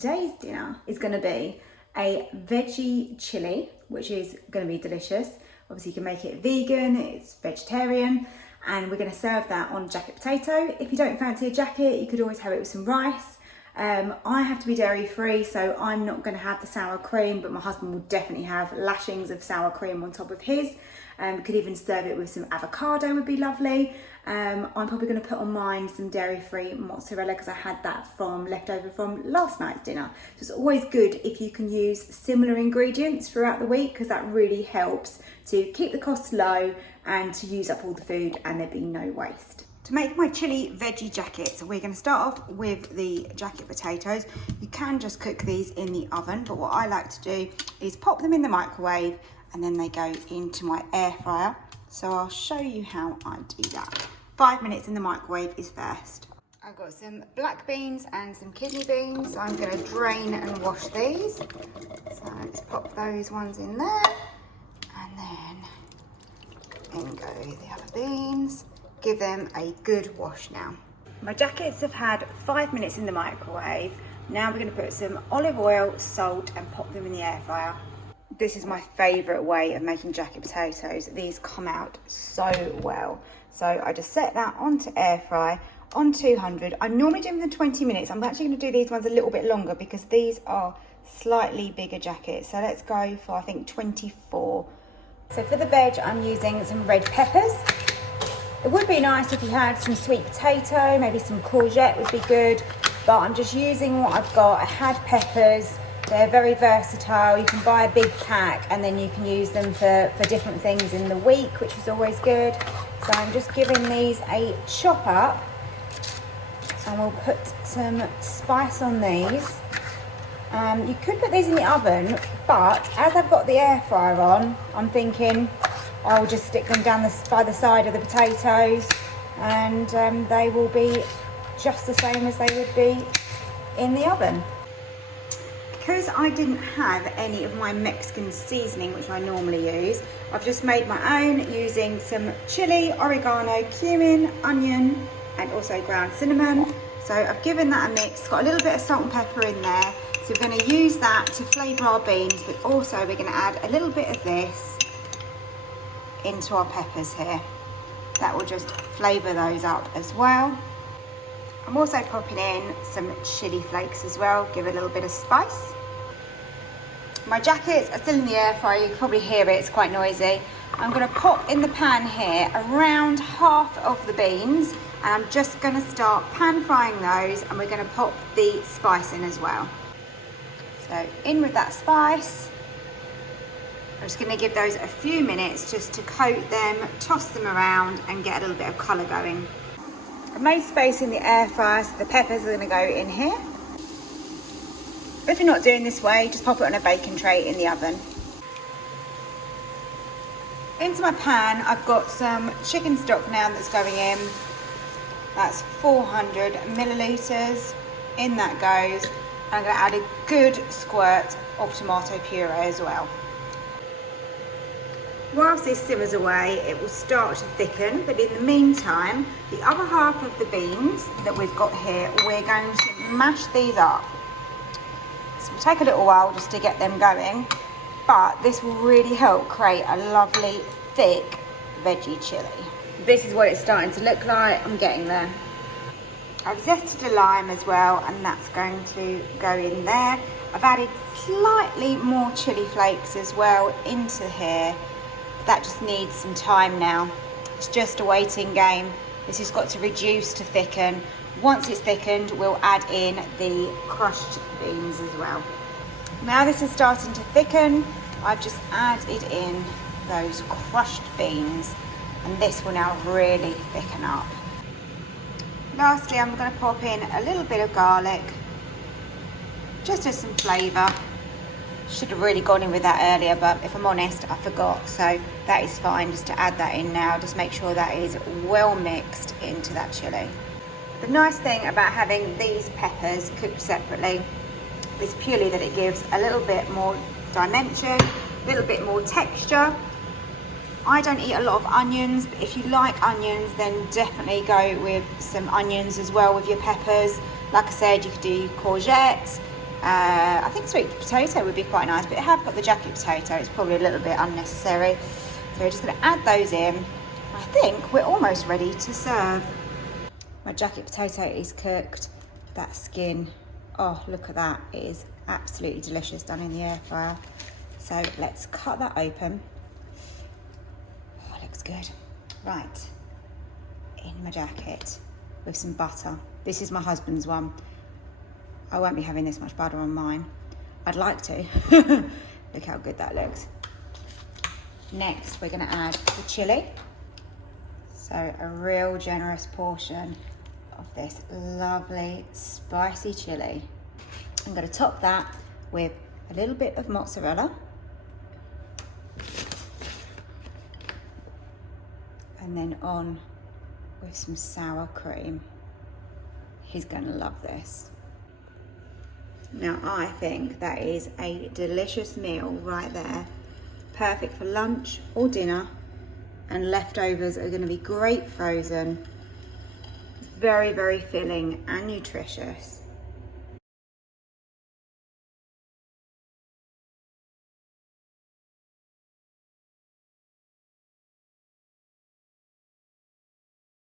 Today's dinner is going to be a veggie chili, which is going to be delicious. Obviously you can make it vegan, it's vegetarian, and we're going to serve that on jacket potato. If you don't fancy a jacket, you could always have it with some rice. I have to be dairy free, so I'm not going to have the sour cream, but my husband will definitely have lashings of sour cream on top of his. Could even serve it with some avocado, would be lovely. I'm probably going to put on mine some dairy free mozzarella because I had that from leftover from last night's dinner. So it's always good if you can use similar ingredients throughout the week, because that really helps to keep the costs low and to use up all the food and there be no waste. To make my chili veggie jackets, we're going to start off with the jacket potatoes. You can just cook these in the oven, but what I like to do is pop them in the microwave and then they go into my air fryer. So I'll show you how I do that. 5 minutes in the microwave is first. I've got some black beans and some kidney beans. So I'm going to drain and wash these. So let's pop those ones in there. And then in go the other beans. Give them a good wash now. My jackets have had 5 minutes in the microwave. Now we're going to put some olive oil, salt and pop them in the air fryer. This is my favourite way of making jacket potatoes. These come out so well. So I just set that onto air fry on 200. I'm normally doing them for 20 minutes. I'm actually going to do these ones a little bit longer because these are slightly bigger jackets. So let's go for, I think, 24. So for the veg, I'm using some red peppers. It would be nice if you had some sweet potato, maybe some courgette would be good, but I'm just using what I've got. I had peppers. They're very versatile. You can buy a big pack and then you can use them for different things in the week, which is always good. So I'm just giving these a chop up and we'll put some spice on these. You could put these in the oven, but as I've got the air fryer on, I'm thinking I'll just stick them down by the side of the potatoes and they will be just the same as they would be in the oven. Because I didn't have any of my Mexican seasoning, which I normally use, I've just made my own using some chili, oregano, cumin, onion, and also ground cinnamon. So I've given that a mix, got a little bit of salt and pepper in there. So we're going to use that to flavour our beans, but also we're going to add a little bit of this into our peppers here. That will just flavour those up as well. I'm also popping in some chili flakes as well, give it a little bit of spice. My jackets are still in the air fryer, you can probably hear it, it's quite noisy. I'm going to pop in the pan here around half of the beans and I'm just going to start pan frying those and we're going to pop the spice in as well. So in with that spice. I'm just going to give those a few minutes just to coat them, toss them around and get a little bit of colour going. I've made space in the air fryer, so the peppers are going to go in here. If you're not doing this way, just pop it on a baking tray in the oven. Into my pan, I've got some chicken stock now that's going in. That's 400 millilitres. In that goes. I'm going to add a good squirt of tomato puree as well. Whilst this simmers away, it will start to thicken, but in the meantime, the other half of the beans that we've got here, we're going to mash these up. So it'll take a little while just to get them going, but this will really help create a lovely, thick veggie chili. This is what it's starting to look like. I'm getting there. I've zested a lime as well, and that's going to go in there. I've added slightly more chili flakes as well into here. That just needs some time now. It's just a waiting game. This has got to reduce to thicken. Once it's thickened, we'll add in the crushed beans as well. Now this is starting to thicken. I've just added in those crushed beans and this will now really thicken up. Lastly, I'm going to pop in a little bit of garlic, just as some flavour. Should have really gone in with that earlier, but if I'm honest, I forgot. So that is fine just to add that in now. Just make sure that is well mixed into that chilli. The nice thing about having these peppers cooked separately is purely that it gives a little bit more dimension, a little bit more texture. I don't eat a lot of onions, but if you like onions, then definitely go with some onions as well with your peppers. Like I said, you could do courgettes, I think sweet potato would be quite nice, but I have got the jacket potato. It's probably a little bit unnecessary. So we're just going to add those in. I think we're almost ready to serve. My jacket potato is cooked. That skin, oh, look at that. It is absolutely delicious, done in the air fryer. So let's cut that open. Oh, it looks good. Right, in my jacket with some butter. This is my husband's one. I won't be having this much butter on mine. I'd like to. Look how good that looks. Next, we're gonna add the chili. So a real generous portion of this lovely spicy chili. I'm gonna top that with a little bit of mozzarella. And then on with some sour cream. He's gonna love this. Now I think that is a delicious meal right there. Perfect for lunch or dinner, and leftovers are gonna be great frozen. Very, very filling and nutritious.